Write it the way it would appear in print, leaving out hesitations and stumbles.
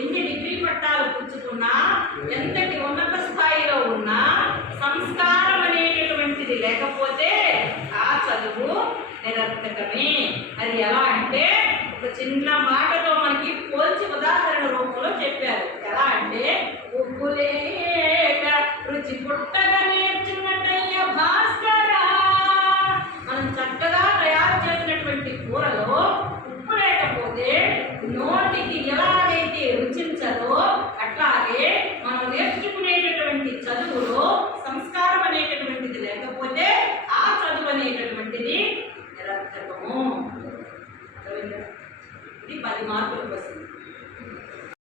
ఎన్ని డిగ్రీ పట్టాలు పుచ్చుకున్నా, ఎంతటి ఉన్నత స్థాయిలో ఉన్నా సంస్కారం అనేటటువంటిది లేకపోతే ఆ చదువు నిరర్థకమే. అది ఎలా అంటే ఒక చిన్న మాటతో మనకి పోల్చి ఉదాహరణ రూపంలో చెప్పారు. ఎలా అంటే ఉప్పు లేక రుచి పుట్టగా నేర్చున్నట్టయ్య భాస్కరా. మనం చక్కగా తయారు చేసినటువంటి కూరలో ఉప్పు లేకపోతే నోటికి ఎలాగైతే రుచించదో అట్లాగే మనం నేర్చుకునేటటువంటి చదువులో సంస్కారం అనేటటువంటిది లేకపోతే ఆ చదువు అనేటటువంటిది నిరర్థకము. ఇది 10 మార్కులకు వస్తుంది.